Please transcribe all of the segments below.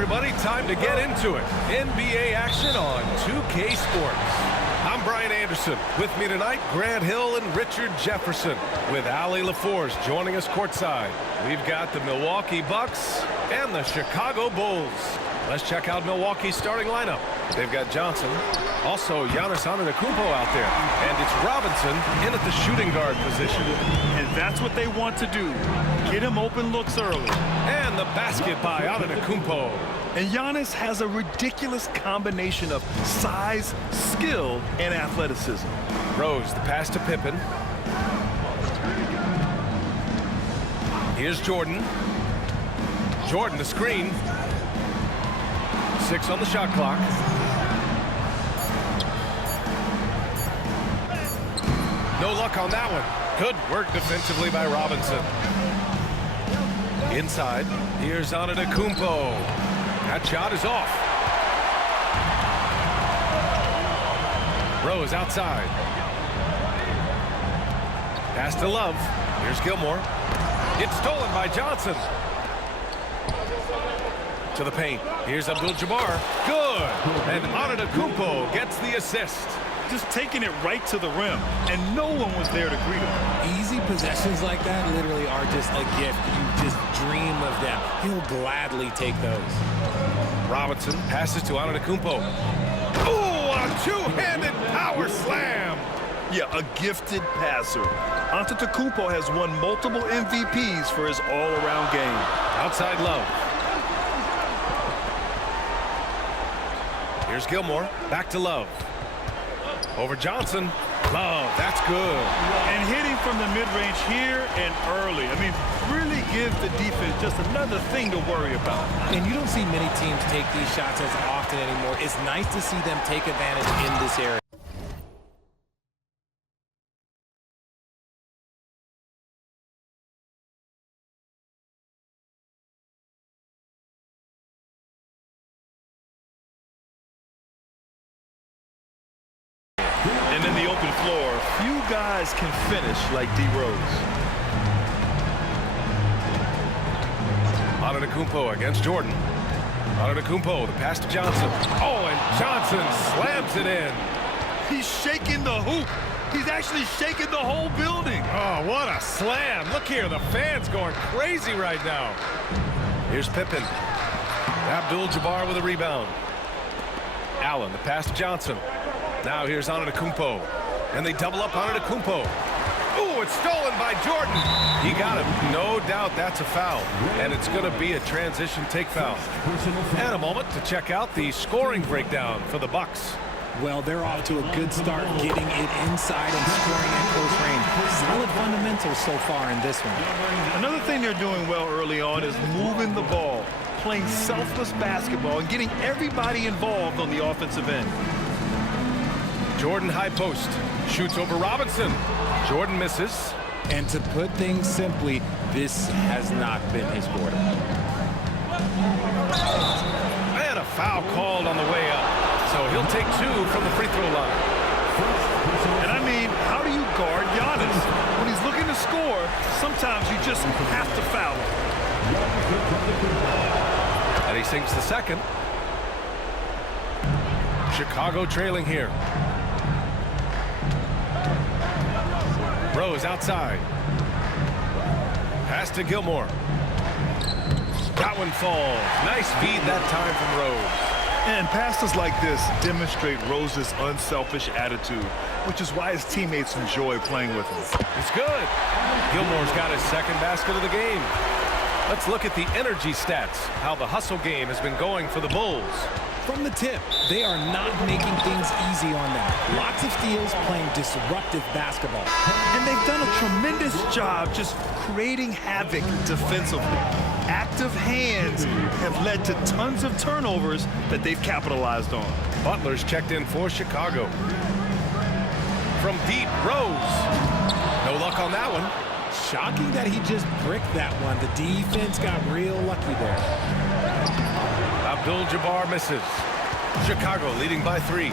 everybody, time to get into it. NBA action on 2K Sports. I'm Brian Anderson. With me tonight, Grant Hill and Richard Jefferson, with Allie LaForce joining us courtside. We've got the Milwaukee Bucks and the Chicago Bulls. Let's check out Milwaukee's starting lineup. They've got Johnson, also Giannis Antetokounmpo out there, and it's Robertson in at the shooting guard position. And that's what they want to do. Get him open looks early. And the basket by Antetokounmpo. And Giannis has a ridiculous combination of size, skill, and athleticism. Rose, the pass to Pippen. Here's Jordan. Jordan, the screen. 6 on the shot clock. No luck on that one. Good work defensively by Robinson. Inside, here's Antetokounmpo. That shot is off. Rose outside. Pass to Love. Here's Gilmore. It's stolen by Johnson. To the paint. Here's Abdul Jabbar. Good. And Antetokounmpo gets the assist. Just taking it right to the rim, and no one was there to greet him. Easy possessions like that literally are just a gift. You just dream of them. He'll gladly take those. Robinson passes to Antetokounmpo. Ooh, a two-handed power slam. Yeah, a gifted passer. Antetokounmpo has won multiple MVPs for his all-around game. Outside Love. Here's Gilmore. Back to Love. Over Johnson. Love, that's good. And hitting from the mid-range here and early. I mean, really gives the defense just another thing to worry about. And you don't see many teams take these shots as often anymore. It's nice to see them take advantage in this area. And in the open floor, few guys can finish like D. Rose. Antetokounmpo against Jordan. Antetokounmpo, the pass to Johnson. Oh, and Johnson slams it in. He's shaking the hoop. He's actually shaking the whole building. Oh, what a slam. Look here, the fans going crazy right now. Here's Pippen. Abdul Jabbar with a rebound. Allen, the pass to Johnson. Now here's Antetokounmpo. And they double up Antetokounmpo. Ooh, it's stolen by Jordan. He got him. No doubt that's a foul. And it's going to be a transition take foul. And a moment to check out the scoring breakdown for the Bucks. Well, they're off to a good start getting it inside and scoring at close range. Solid fundamentals so far in this one. Another thing they're doing well early on is moving the ball, playing selfless basketball, and getting everybody involved on the offensive end. Jordan high post. Shoots over Robinson. Jordan misses. And to put things simply, this has not been his quarter. And a foul called on the way up. So he'll take 2 from the free throw line. And I mean, how do you guard Giannis? When he's looking to score, sometimes you just have to foul him. And he sinks the second. Chicago trailing here. Rose outside. Pass to Gilmore. That one falls. Nice feed that time from Rose. And passes like this demonstrate Rose's unselfish attitude, which is why his teammates enjoy playing with him. It's good. Gilmore's got his second basket of the game. Let's look at the energy stats, how the hustle game has been going for the Bulls. From the tip, they are not making things easy on them. Lots of steals, playing disruptive basketball. And they've done a tremendous job just creating havoc defensively. Active hands have led to tons of turnovers that they've capitalized on. Butler's checked in for Chicago. From deep, Rose. No luck on that one. Shocking that he just bricked that one. The defense got real lucky there. Abdul Jabbar misses. Chicago leading by 3.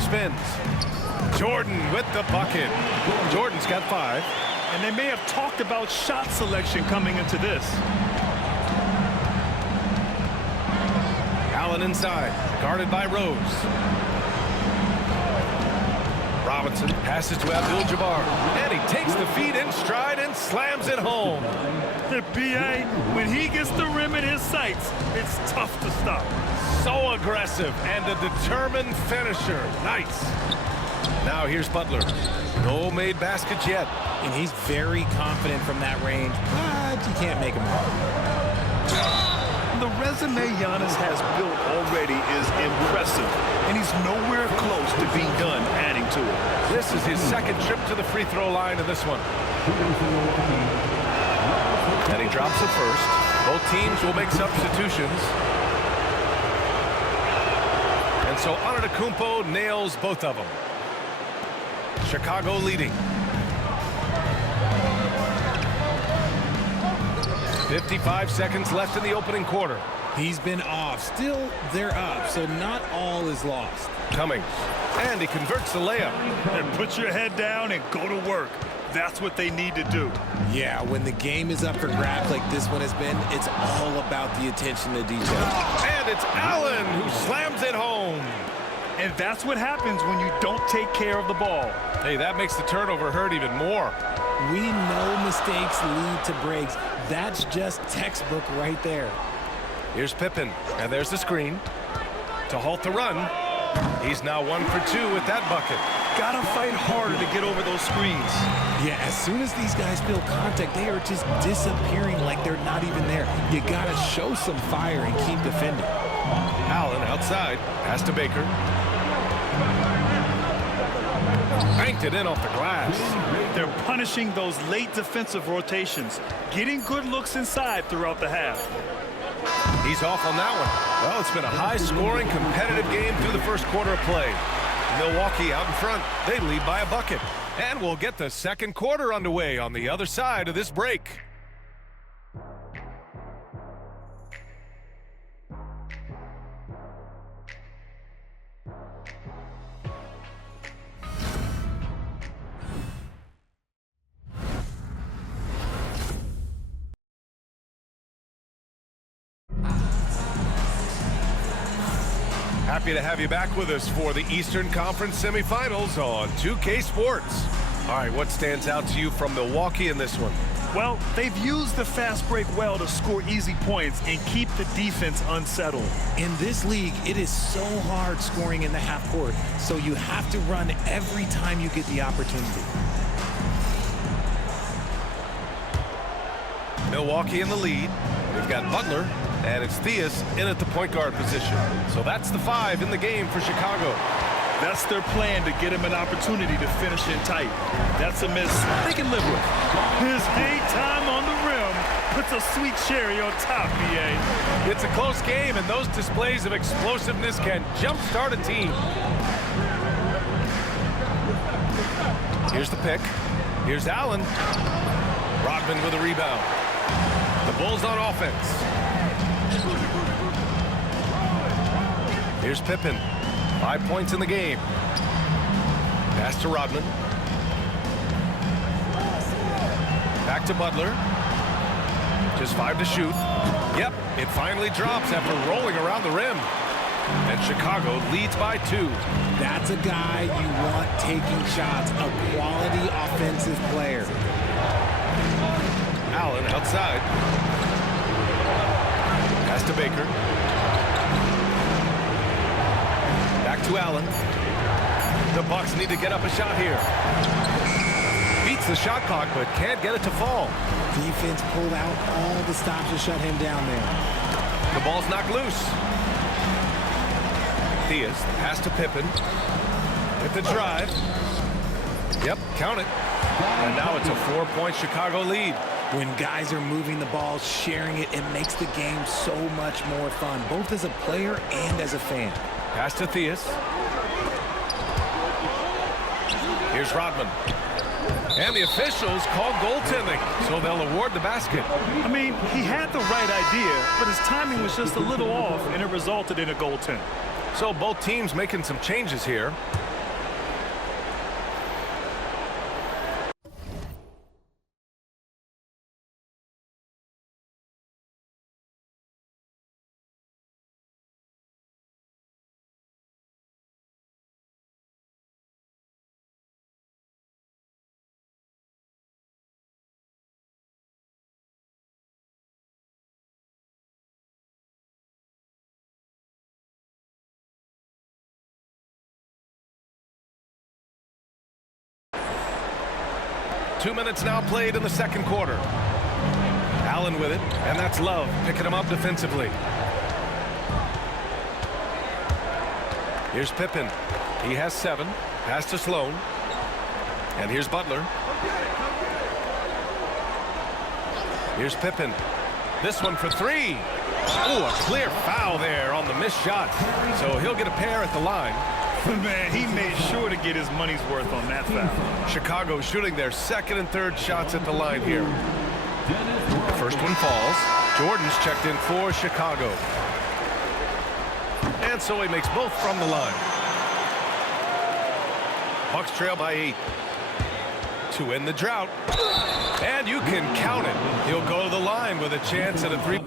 Spins. Jordan with the bucket. Jordan's got 5. And they may have talked about shot selection coming into this. Allen inside, guarded by Rose. Robertson passes to Abdul Jabbar, and he takes the feed in stride and slams it home. The BA, when he gets the rim in his sights, it's tough to stop. So aggressive and a determined finisher. Nice. Now here's Butler. No made baskets yet. And he's very confident from that range, but you can't make him wrong. The resume Giannis has built already is impressive, and he's nowhere close to being done adding to it. This is his second trip to the free throw line in this one. And he drops it first. Both teams will make substitutions. And so Antetokounmpo nails both of them. Chicago leading. 55 seconds left in the opening quarter. He's been off. Still, they're up, so not all is lost. Cummings. And he converts the layup. And put your head down and go to work. That's what they need to do. Yeah, when the game is up for grabs like this one has been, it's all about the attention to detail. And it's Allen who slams it home. And that's what happens when you don't take care of the ball. Hey, that makes the turnover hurt even more. We know mistakes lead to breaks. That's just textbook right there. Here's Pippen, and there's the screen. To halt the run, he's now 1 for 2 with that bucket. Gotta fight harder to get over those screens. Yeah, as soon as these guys feel contact, they are just disappearing like they're not even there. You gotta show some fire and keep defending. Allen outside, pass to Baker. Banked it in off the glass. They're punishing those late defensive rotations, getting good looks inside throughout the half. He's off on that one. Well, it's been a high-scoring, competitive game through the first quarter of play. Milwaukee out in front. They lead by a bucket. And we'll get the second quarter underway on the other side of this break. Happy to have you back with us for the Eastern Conference semifinals on 2K Sports. All right, what stands out to you from Milwaukee in this one? Well, they've used the fast break well to score easy points and keep the defense unsettled. In this league, it is so hard scoring in the half court, so you have to run every time you get the opportunity. Milwaukee in the lead. We've got Butler, and it's Theus in at the point guard position. So that's the 5 in the game for Chicago. That's their plan to get him an opportunity to finish in tight. That's a miss they can live with. His hate time on the rim puts a sweet cherry on top, BA. It's a close game, and those displays of explosiveness can jumpstart a team. Here's the pick. Here's Allen. Rodman with a rebound. The Bulls on offense. Here's Pippen. 5 points in the game. Pass to Rodman. Back to Butler. Just 5 to shoot. Yep, it finally drops after rolling around the rim. And Chicago leads by 2. That's a guy you want taking shots, a quality offensive player. Allen outside. Pass to Baker. Back to Allen. The Bucks need to get up a shot here. Beats the shot clock, but can't get it to fall. Defense pulled out all the stops to shut him down there. The ball's knocked loose. Theus, pass to Pippen. With the drive. Yep, count it. And now it's a 4-point Chicago lead. When guys are moving the ball, sharing it, it makes the game so much more fun, both as a player and as a fan. Pass to Theus. Here's Rodman. And the officials call goaltending, so they'll award the basket. I mean, he had the right idea, but his timing was just a little off, and it resulted in a goaltend. So both teams making some changes here. 2 minutes now played in the second quarter. Allen with it, and that's Love picking him up defensively. Here's Pippen. He has 7. Pass to Sloan. And here's Butler. Here's Pippen. This one for 3. Oh, a clear foul there on the missed shot. So he'll get a pair at the line. Man, he made sure to get his money's worth on that foul. Chicago shooting their second and third shots at the line here. First one falls. Jordan's checked in for Chicago. And so he makes both from the line. Bucks trail by 8. To end the drought. And you can count it. He'll go to the line with a chance at a 3.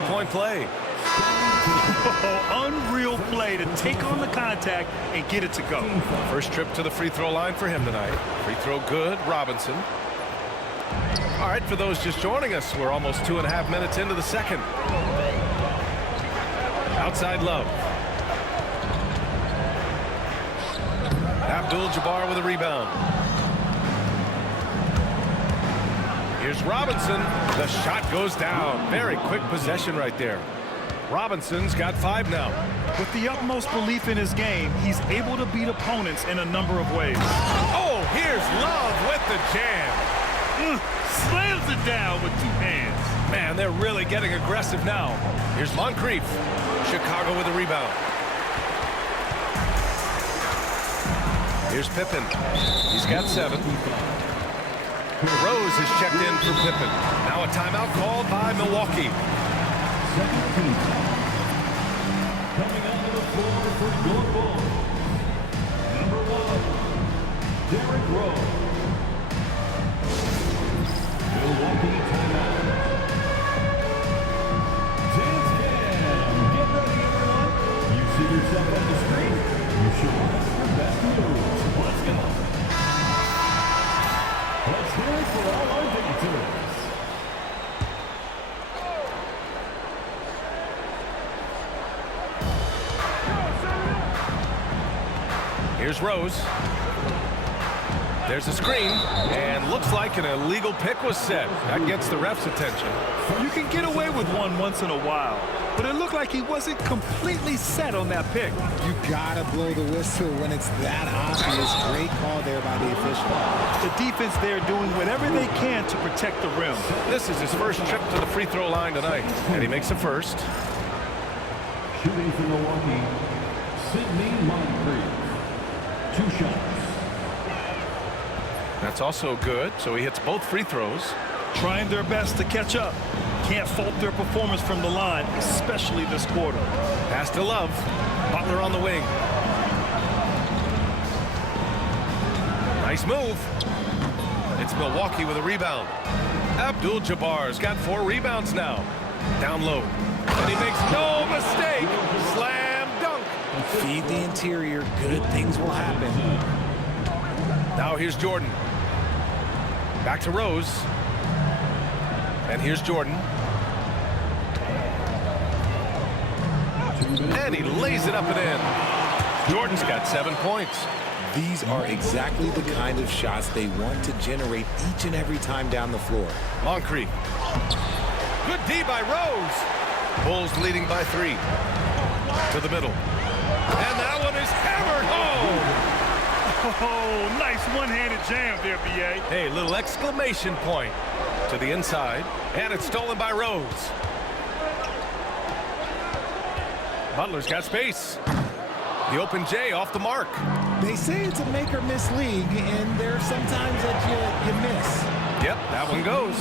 Point play. Unreal play to take on the contact and get it to go. First trip to the free throw line for him tonight. Free throw good. Robinson. All right, for those just joining us, we're almost 2.5 minutes into the second. Outside Love. Abdul Jabbar with a rebound. Here's Robinson. The shot goes down. Very quick possession right there. Robinson's got 5 now. With the utmost belief in his game, he's able to beat opponents in a number of ways. Oh, here's Love with the jam. Slams it down with 2 hands. Man, they're really getting aggressive now. Here's Monkliff. Chicago with a rebound. Here's Pippen. He's got 7. Rose is checked in for Pippen. Now a timeout called by Milwaukee. Coming onto the floor for your ball. Number 1, Derrick Rose. Milwaukee timeout. Dance cam. Get ready, everyone. You see yourself on the screen? You should watch your best moves. Let's go. Let's hear it for all our dancers. Here's Rose. There's a screen, and looks like an illegal pick was set. That gets the ref's attention. You can get away with one once in a while, but it looked like he wasn't completely set on that pick. You gotta blow the whistle when it's that obvious. Great call there by the official. The defense there doing whatever they can to protect the rim. This is his first trip to the free throw line tonight, and he makes the first. Shooting for Milwaukee, Sidney Monkliff. 2 shots. That's also good, so he hits both free throws. Trying their best to catch up. Can't fault their performance from the line, especially this quarter. Pass to Love. Butler on the wing. Nice move. It's Milwaukee with a rebound. Abdul Jabbar's got 4 rebounds now. Down low. And he makes no mistake. Slam dunk. Feed the interior. Good things will happen. Now here's Jordan. Back to Rose. And here's Jordan. And he lays it up and in. Jordan's got 7 points. These are exactly the kind of shots they want to generate each and every time down the floor. Monkliff. Good D by Rose. Bulls leading by 3. To the middle. And that one is hammered home. Oh, nice one-handed jam there, B.A. Hey, little exclamation point to the inside. And it's stolen by Rose. Butler's got space. The open J off the mark. They say it's a make or miss league, and there are some times that you miss. Yep, that one goes.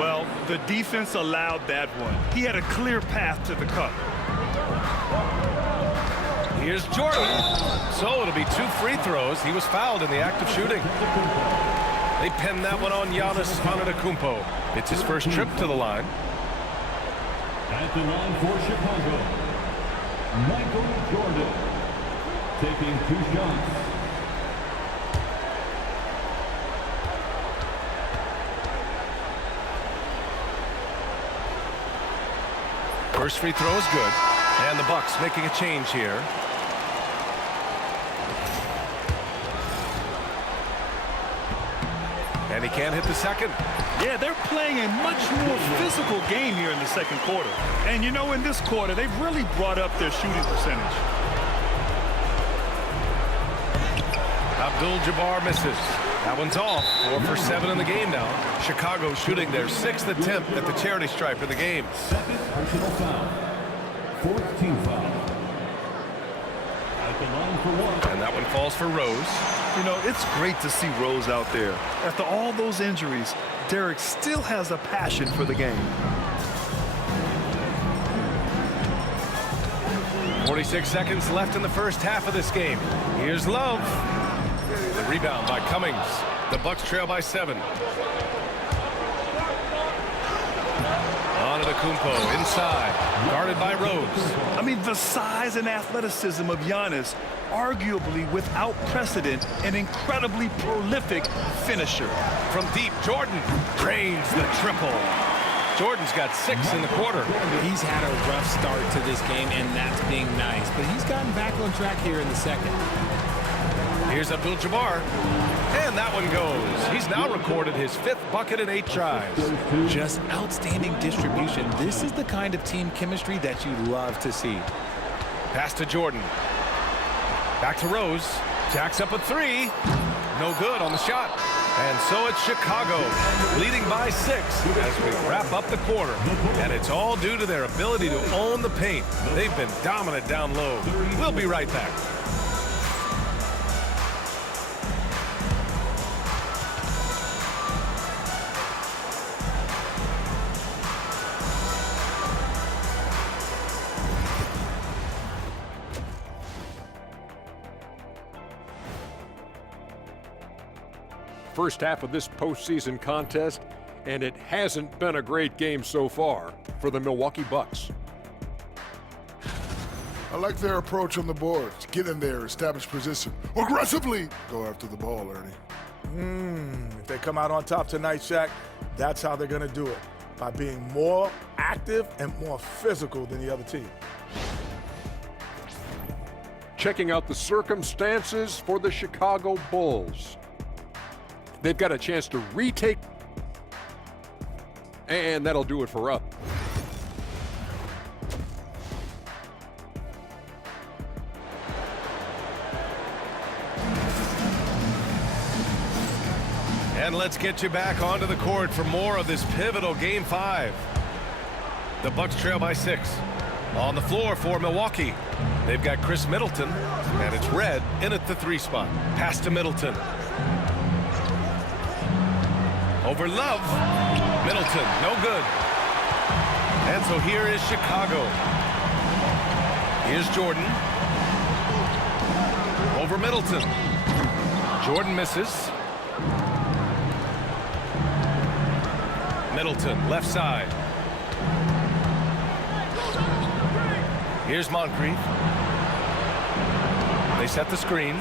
Well, the defense allowed that one. He had a clear path to the cup. Here's Jordan. So it'll be 2 free throws. He was fouled in the act of shooting. They pinned that one on Giannis Antetokounmpo. It's his first trip to the line. At the line for Chicago, Michael Jordan, taking 2 shots. First free throw is good. And the Bucks making a change here. And he can't hit the second. Yeah, they're playing a much more physical game here in the second quarter. And you know, in this quarter, they've really brought up their shooting percentage. Abdul Jabbar misses. That one's off. 4 for 7 in the game now. Chicago shooting their 6th attempt at the charity stripe of the game. Second personal foul. 4th team foul. At the line for 1. And that one falls for Rose. You know, it's great to see Rose out there. After all those injuries, Derrick still has a passion for the game. 46 seconds left in the first half of this game. Here's Love. The rebound by Cummings. The Bucks trail by 7. Antetokounmpo inside, guarded by Rose. I mean, the size and athleticism of Giannis, arguably without precedent, an incredibly prolific finisher. From deep, Jordan drains the triple. Jordan's got 6 in the quarter. He's had a rough start to this game, and that's being nice. But he's gotten back on track here in the second. Here's Abdul Jabbar. And that one goes. He's now recorded his 5th bucket in 8 tries. Just outstanding distribution. This is the kind of team chemistry that you love to see. Pass to Jordan. Back to Rose. Jacks up a 3. No good on the shot. And so it's Chicago leading by 6 as we wrap up the quarter. And it's all due to their ability to own the paint. They've been dominant down low. We'll be right back. First half of this postseason contest, and it hasn't been a great game so far for the Milwaukee Bucks. I like their approach on the boards. Get in there, establish position. Aggressively go after the ball, Ernie. If they come out on top tonight, Shaq, that's how they're going to do it, by being more active and more physical than the other team. Checking out the circumstances for the Chicago Bulls. They've got a chance to retake, and that'll do it for up. And let's get you back onto the court for more of this pivotal Game 5. The Bucks trail by 6. On the floor for Milwaukee, they've got Khris Middleton, and it's Red in at the 3 spot. Pass to Middleton. Over Love. Middleton, no good. And so here is Chicago. Here's Jordan. Over Middleton. Jordan misses. Middleton, left side. Here's Monkliff. They set the screen.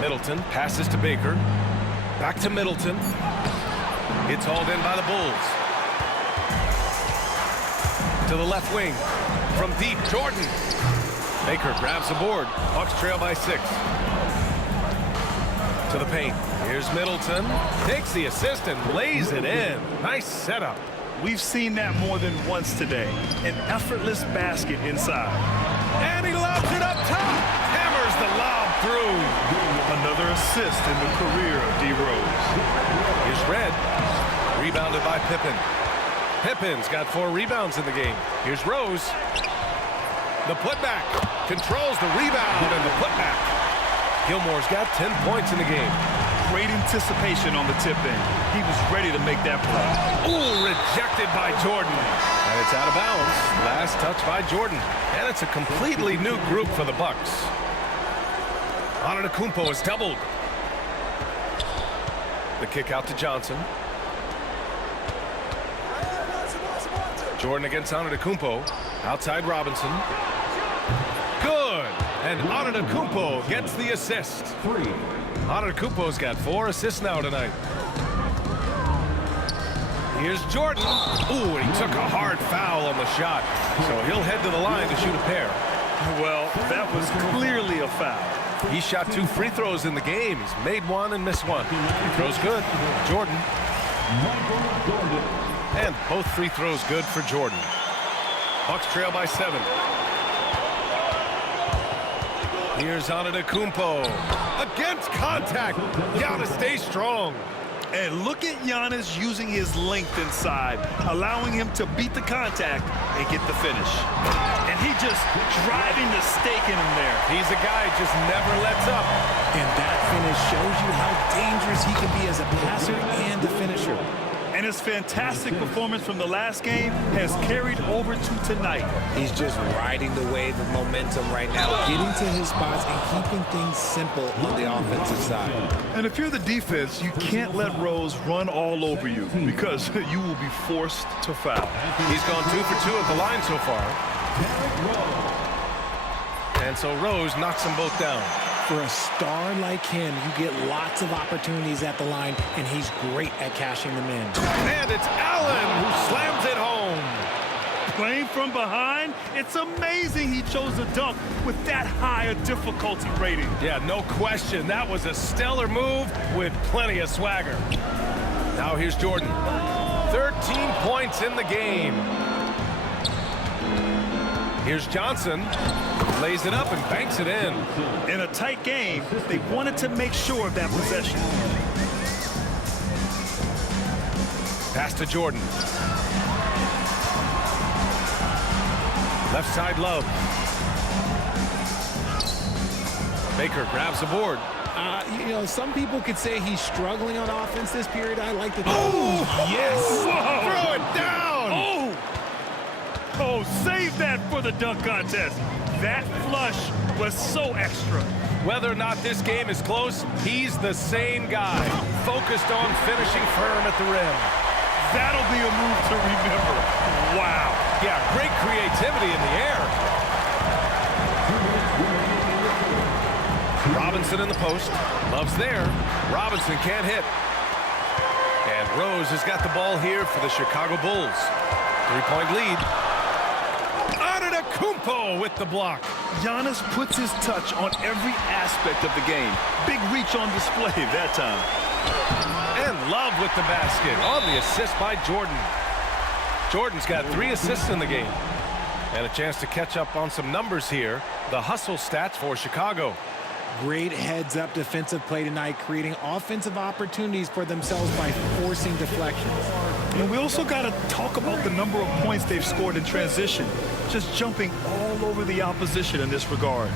Middleton passes to Baker. Back to Middleton. It's hauled in by the Bulls. To the left wing. From deep, Jordan. Baker grabs the board. Bucks trail by 6. To the paint. Here's Middleton. Takes the assist and lays it in. Nice setup. We've seen that more than once today. An effortless basket inside. And he lobs it up top. Hammers the lob through. Another assist in the career of D. Rose. Here's Red. Rebounded by Pippen. Pippen's got 4 rebounds in the game. Here's Rose. The putback. Controls the rebound and the putback. Gilmore's got 10 points in the game. Great anticipation on the tip in. He was ready to make that play. Ooh, rejected by Jordan. And it's out of bounds. Last touch by Jordan. And it's a completely new group for the Bucks. Antetokounmpo is doubled. The kick out to Johnson. Jordan against Antetokounmpo. Outside Robinson. Good. And Antetokounmpo gets the assist. Antetokounmpo's got 4 assists now tonight. Here's Jordan. Ooh, and he took a hard foul on the shot. So he'll head to the line to shoot a pair. Well, that was clearly a foul. He shot 2 free throws in the game. He's made 1 and missed 1. Free throws good. Jordan. And both free throws good for Jordan. Bucks trail by 7. Here's Antetokounmpo. Against contact. Giannis stays strong. And look at Giannis using his length inside, allowing him to beat the contact and get the finish. And he just driving the stake in him there. He's a guy who just never lets up. And that finish shows you how dangerous he can be as a passer and a finisher. And his fantastic performance from the last game has carried over to tonight. He's just riding the wave of momentum right now, getting to his spots and keeping things simple on the offensive side. And if you're the defense, you can't let Rose run all over you because you will be forced to foul. He's gone 2 for 2 at the line so far. And so Rose knocks them both down. For a star like him, you get lots of opportunities at the line, and he's great at cashing them in. And it's Allen who slams it home. Playing from behind, it's amazing he chose to dunk with that high a difficulty rating. Yeah, no question. That was a stellar move with plenty of swagger. Now here's Jordan. 13 points in the game. Here's Johnson. Lays it up and banks it in. In a tight game, they wanted to make sure of that possession. Pass to Jordan. Left side Love. Baker grabs the board. You know, some people could say he's struggling on offense this period. I like the... Oh, yes! Whoa. Throw it down! Oh, save that for the dunk contest. That flush was so extra. Whether or not this game is close, he's the same guy. Focused on finishing firm at the rim. That'll be a move to remember. Wow. Yeah, great creativity in the air. Robinson in the post. Love's there. Robinson can't hit. And Rose has got the ball here for the Chicago Bulls. 3-point lead. Antetokounmpo with the block. Giannis puts his touch on every aspect of the game. Big reach on display that time. And Love with the basket on the assist by Jordan. Jordan's got 3 assists in the game. And a chance to catch up on some numbers here. The hustle stats for Chicago. Great heads-up defensive play tonight, creating offensive opportunities for themselves by forcing deflections. And we also got to talk about the number of points they've scored in transition, just jumping all over the opposition in this regard.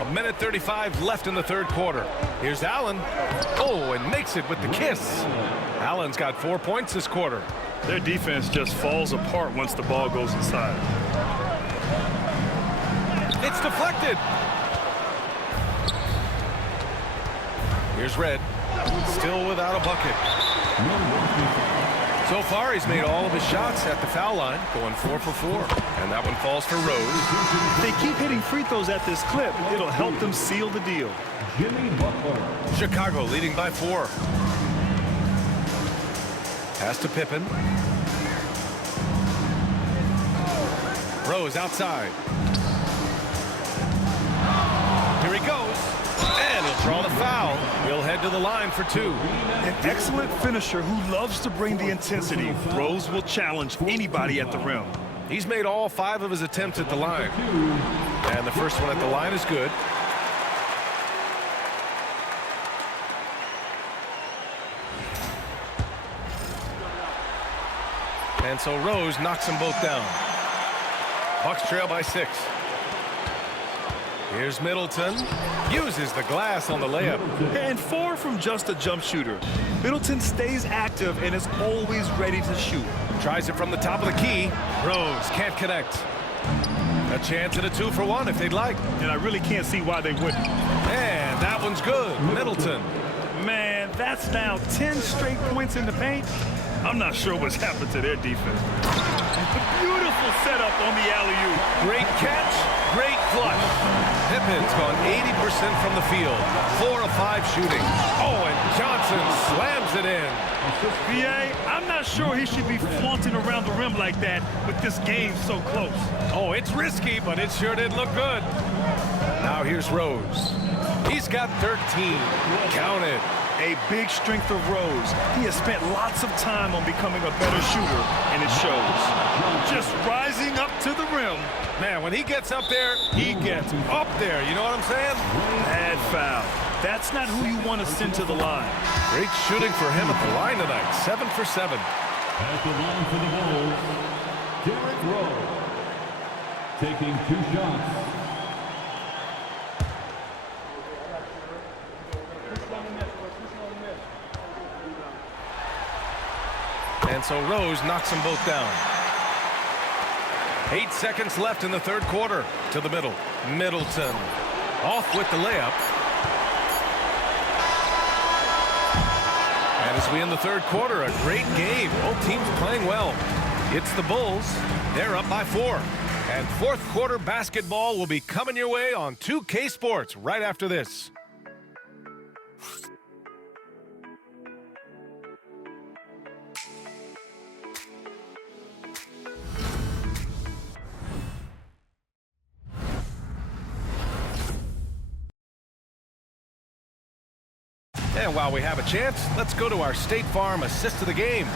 A minute 35 left in the third quarter. Here's Allen. Oh, and makes it with the kiss. Allen's got 4 points this quarter. Their defense just falls apart once the ball goes inside. It's deflected. Here's Red. Still without a bucket. So far, he's made all of his shots at the foul line, going 4 for 4. And that one falls for Rose. If they keep hitting free throws at this clip, it'll help them seal the deal. Chicago leading by 4. Pass to Pippen. Rose outside. Here he goes. And he'll draw the foul. He'll head to the line for 2. An excellent finisher who loves to bring the intensity. Rose will challenge anybody at the rim. He's made all 5 of his attempts at the line. And the first one at the line is good. And so Rose knocks them both down. Bucks trail by 6. Here's Middleton. Uses the glass on the layup. And 4 from just a jump shooter. Middleton stays active and is always ready to shoot. Tries it from the top of the key. Rose can't connect. A chance at a 2 for 1 if they'd like. And I really can't see why they wouldn't. And that one's good. Middleton. Man, that's now 10 straight points in the paint. I'm not sure what's happened to their defense. Beautiful setup on the alley-oop. Great catch, great flush. Pippen's gone 80% from the field. 4 of 5 shooting. Oh, and Johnson slams it in. VA, I'm not sure he should be flaunting around the rim like that with this game so close. Oh, it's risky, but it sure did look good. Now here's Rose. He's got 13. Count it. A big strength of Rose. He has spent lots of time on becoming a better shooter, and it shows. Just rising up to the rim. Man, when he gets up there, he gets up there. You know what I'm saying? Bad foul. That's not who you want to send to the line. Great shooting for him at the line tonight. 7 for 7. At the line for the Bulls, Derrick Rose, taking 2 shots. And so Rose knocks them both down. 8 seconds left in the 3rd quarter. To the middle. Middleton off with the layup. And as we end the 3rd quarter, a great game. Both teams playing well. It's the Bulls. They're up by 4. And 4th quarter basketball will be coming your way on 2K Sports right after this. And while we have a chance, let's go to our State Farm assist of the game.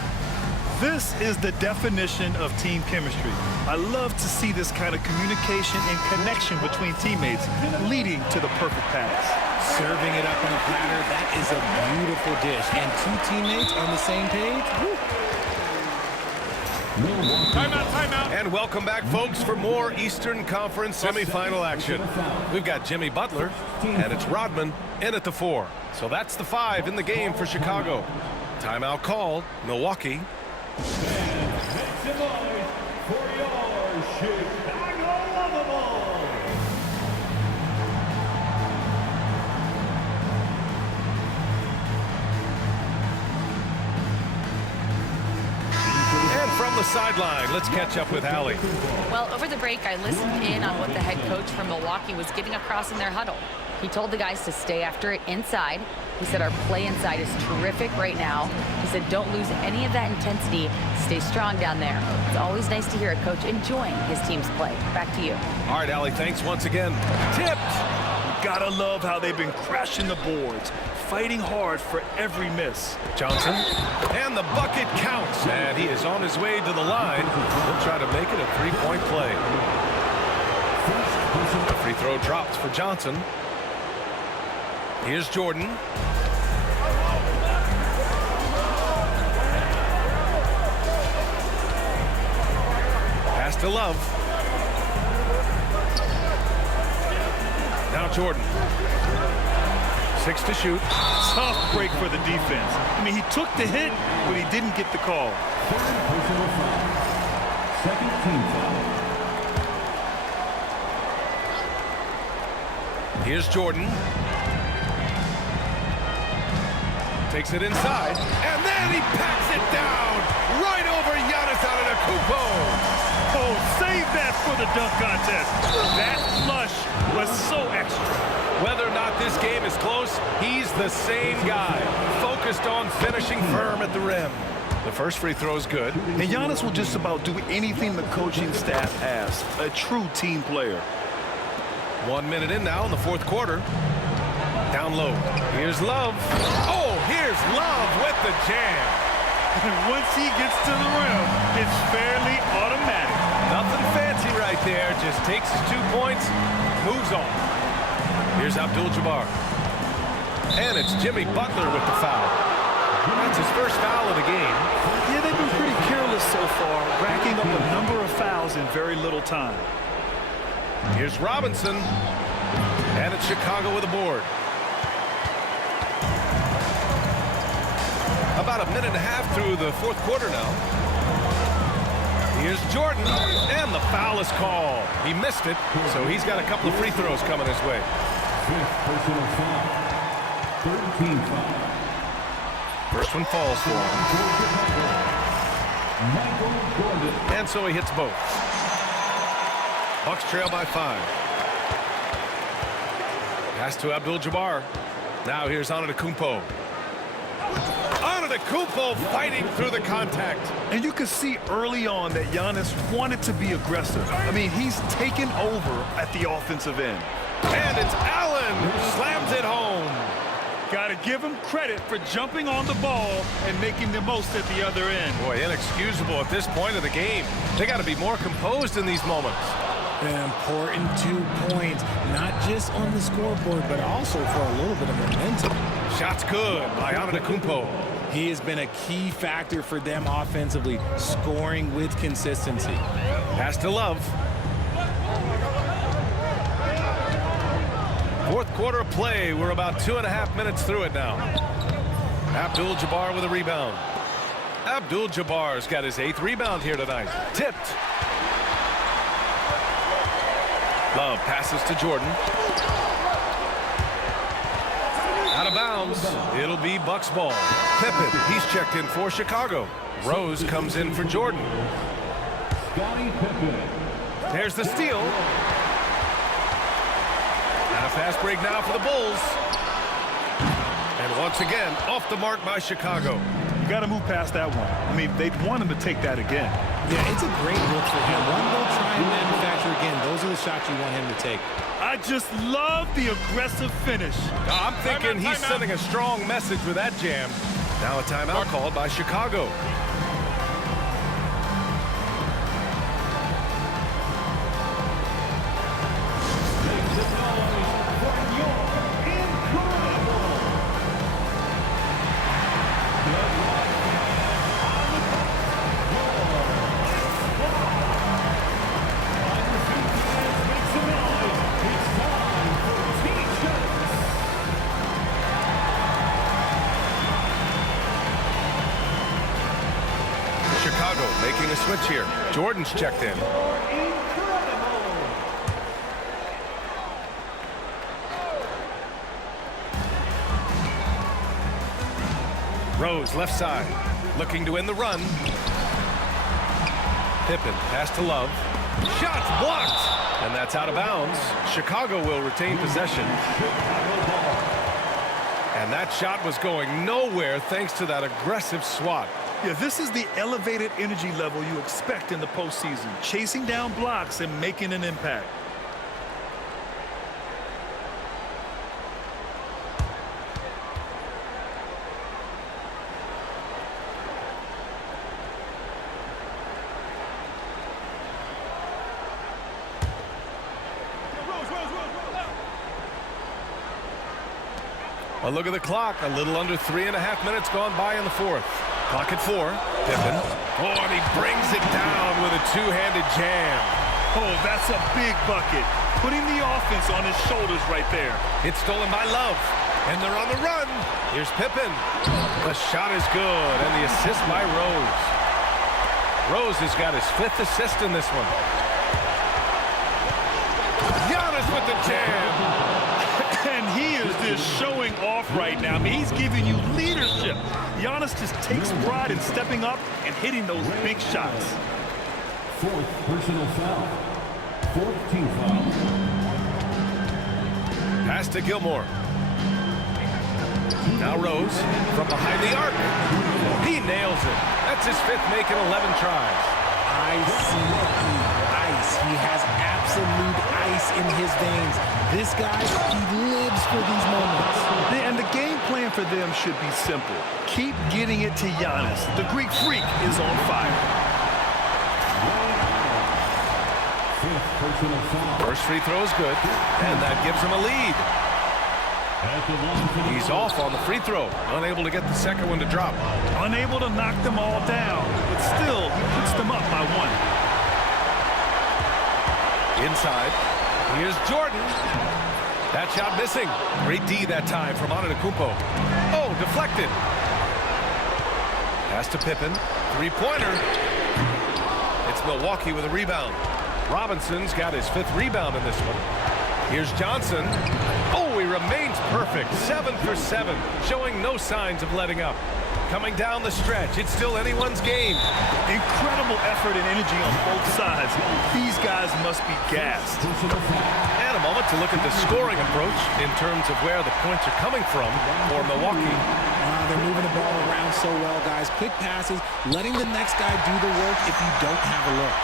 This is the definition of team chemistry. I love to see this kind of communication and connection between teammates leading to the perfect pass. Serving it up on a platter, that is a beautiful dish. And 2 teammates on the same page. Woo. Timeout. And welcome back, folks, for more Eastern Conference semifinal action. We've got Jimmy Butler, and it's Rodman in at the 4. So that's the 5 in the game for Chicago. Timeout called, Milwaukee. And make some noise for your Chicago Lovables. And from the sideline, let's catch up with Allie. Well, over the break, I listened in on what the head coach from Milwaukee was getting across in their huddle. He told the guys to stay after it inside. He said our play inside is terrific right now. He said don't lose any of that intensity. Stay strong down there. It's always nice to hear a coach enjoying his team's play. Back to you. All right, Allie, thanks once again. Tipped. Gotta love how they've been crashing the boards, fighting hard for every miss. Johnson, and the bucket counts, and he is on his way to the line. He'll try to make it a 3-point play. The free throw drops for Johnson. Here's Jordan. Pass to Love. Now Jordan. 6 to shoot. Tough break for the defense. I mean, he took the hit, but he didn't get the call. 3rd personal foul. 2nd team foul. Here's Jordan. Takes it inside, and then he packs it down right over Giannis Antetokounmpo. Oh, save that for the dunk contest. That flush was so extra. Whether or not this game is close, he's the same guy, focused on finishing firm at the rim. The first free throw is good. And Giannis will just about do anything the coaching staff asks. A true team player. 1 minute in now in the fourth quarter. Down low. Here's Love. Oh, here's Love with the jam. And once he gets to the rim, it's fairly automatic. Nothing fancy right there. Just takes his 2 points, moves on. Here's Abdul Jabbar. And it's Jimmy Butler with the foul. That's his first foul of the game. Yeah, they've been pretty careless so far, racking up a number of fouls in very little time. Here's Robertson. And it's Chicago with a board. About a minute and a half through the fourth quarter now. Here's Jordan, and the foul is called. He missed it, so he's got a couple of free throws coming his way. Fifth personal foul. 13 foul. First one falls for him. And so he hits both. Bucks trail by 5. Pass to Abdul Jabbar. Now here's Antetokounmpo. Antetokounmpo fighting through the contact. And you could see early on that Giannis wanted to be aggressive. I mean, he's taken over at the offensive end. And it's Allen who slams it home. Got to give him credit for jumping on the ball and making the most at the other end. Boy, inexcusable at this point of the game. They got to be more composed in these moments. An important 2 points, not just on the scoreboard, but also for a little bit of momentum. Shot's good by Antetokounmpo. He has been a key factor for them offensively, scoring with consistency. Pass to Love. Fourth quarter of play. We're about 2.5 minutes through it now. Abdul Jabbar with a rebound. Abdul Jabbar's got his 8th rebound here tonight. Tipped. Love passes to Jordan. Out of bounds. It'll be Bucks ball. Pippen, he's checked in for Chicago. Rose comes in for Jordan. Scottie Pippen. There's the steal. And a fast break now for the Bulls. And once again, off the mark by Chicago. You got to move past that one. I mean, they'd want him to take that again. Yeah, it's a great look for him. One will try and manufacture again. Those are the shots you want him to take. I just love the aggressive finish. I'm thinking he's sending a strong message with that jam. Now a timeout called by Chicago. Making a switch here. Jordan's checked in. Rose left side, looking to win the run. Pippen pass to Love. Shots blocked, and that's out of bounds. Chicago will retain possession. And that shot was going nowhere thanks to that aggressive swat. Yeah, this is the elevated energy level you expect in the postseason, chasing down blocks and making an impact. A look at the clock. A little under 3.5 minutes gone by in the fourth. Clock at 4. Pippen. Oh, and he brings it down with a two-handed jam. Oh, that's a big bucket. Putting the offense on his shoulders right there. It's stolen by Love. And they're on the run. Here's Pippen. The shot is good. And the assist by Rose. Rose has got his 5th assist in this one. Giannis with the jam. is showing off right now. I mean, he's giving you leadership. Giannis just takes pride in stepping up and hitting those big shots. Fourth personal foul. Fourth team foul. Pass to Gilmore. Now Rose from behind the arc. He nails it. That's his 5th make in 11 tries. Ice. He has absolute ice in his veins. This guy, he lives for these moments. And the game plan for them should be simple. Keep getting it to Giannis. The Greek freak is on fire. Fifth personal foul. First free throw is good, and that gives him a lead. At the line for the He's off on the free throw, unable to get the second one to drop. Unable to knock them all down, but still, he puts them up by 1. Inside, here's Jordan. That shot missing. Great D that time from Antetokounmpo. Oh, deflected. Pass to Pippen. 3-pointer. It's Milwaukee with a rebound. Robertson's got his 5th rebound in this one. Here's Johnson. Oh, he remains perfect. 7 for 7, showing no signs of letting up. Coming down the stretch, it's still anyone's game. Incredible effort and energy on both sides. These guys must be gassed. And a moment to look at the scoring approach in terms of where the points are coming from for Milwaukee. They're moving the ball around so well, guys. Quick passes, letting the next guy do the work if you don't have a look.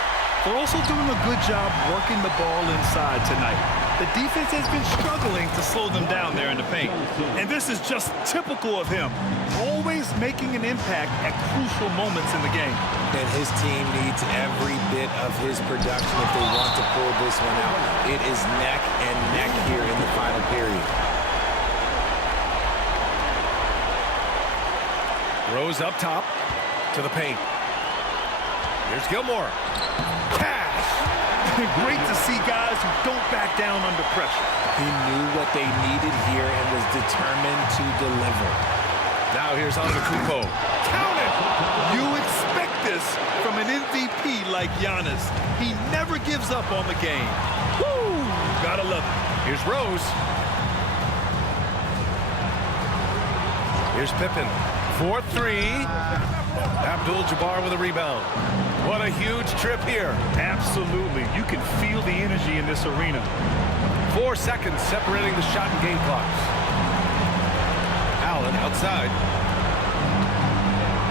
They're also doing a good job working the ball inside tonight. The defense has been struggling to slow them down there in the paint. And this is just typical of him. Always making an impact at crucial moments in the game. And his team needs every bit of his production if they want to pull this one out. It is neck and neck here in the final period. Rose up top to the paint. Here's Gilmore. Cash! Great to see guys who don't back down under pressure. He knew what they needed here and was determined to deliver. Now here's Antetokounmpo. Count it! You expect this from an MVP like Giannis. He never gives up on the game. Woo! Gotta love it. Here's Rose. Here's Pippen. 4-3. Abdul Jabbar with a rebound. What a huge trip here. Absolutely. You can feel the energy in this arena. 4 seconds separating the shot and game clocks. Allen outside.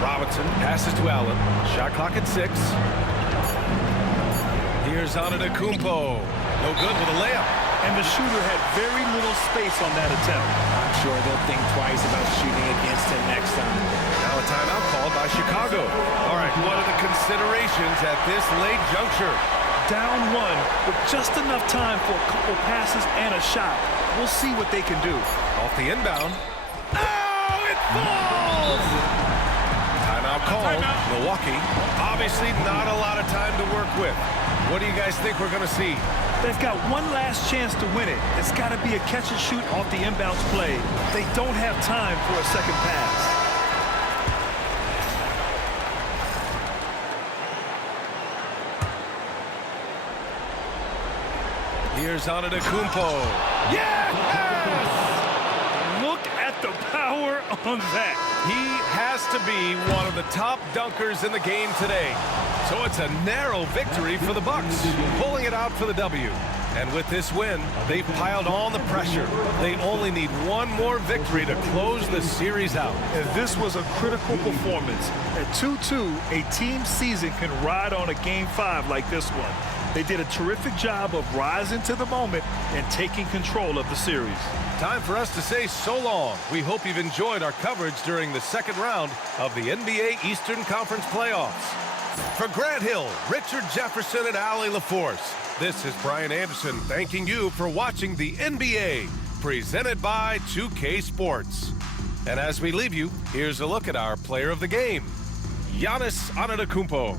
Robertson passes to Allen. Shot clock at 6. Here's Antetokounmpo. No good with a layup. And the shooter had very little space on that attempt. I'm sure they'll think twice about shooting against him next time. Now a timeout called by Chicago. All right, what are the considerations at this late juncture? Down 1 with just enough time for a couple passes and a shot. We'll see what they can do. Off the inbound. Oh, it falls! Timeout called. Milwaukee. Obviously not a lot of time to work with. What do you guys think we're going to see? They've got one last chance to win it. It's got to be a catch and shoot off the inbounds play. They don't have time for a second pass. Here's Antetokounmpo. Yes! Look at the power on that. He has to be one of the top dunkers in the game today. So it's a narrow victory for the Bucks, pulling it out for the W. And with this win, they've piled on the pressure. They only need one more victory to close the series out. And this was a critical performance. At 2-2, a team season can ride on a Game 5 like this one. They did a terrific job of rising to the moment and taking control of the series. Time for us to say so long. We hope you've enjoyed our coverage during the second round of the NBA Eastern Conference playoffs. For Grant Hill, Richard Jefferson, and Allie LaForce, this is Brian Anderson thanking you for watching the NBA, presented by 2K Sports. And as we leave you, here's a look at our player of the game, Giannis Antetokounmpo.